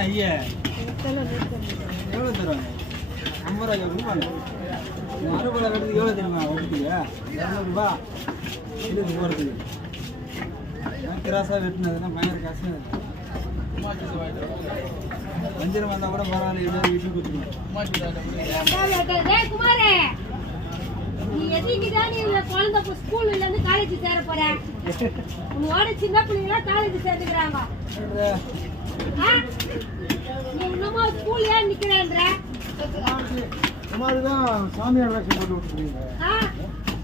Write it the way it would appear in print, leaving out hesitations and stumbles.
ஐயா எவ்வளோ தருவாங்க? 50 ரூபா அறுபது கட்டுறதுக்கு எவ்வளோ தெரியுமா? ஒட்டுக்கு 200 இதுக்கு போகிறதுக்கு கிராஸாக வெட்டினதுன்னா பயங்கர காசு. வஞ்சிரம் வந்தால் கூட பரவாயில்ல, எல்லாரும் வீட்டுக்கு கொடுத்துருவோம். குழந்தை ஸ்கூல்ல இருந்து காலேஜ் சேர போற உன்னோட சின்ன பிள்ளைங்களா காலேஜ் சேர்த்துக்கிறாங்க. நீ இன்னுமா ஸ்கூல் ஏன் நிக்கிறேன்ற சுமாருதான் சாமியார் வேஷம் போட்டு விட்டுருக்கீங்க.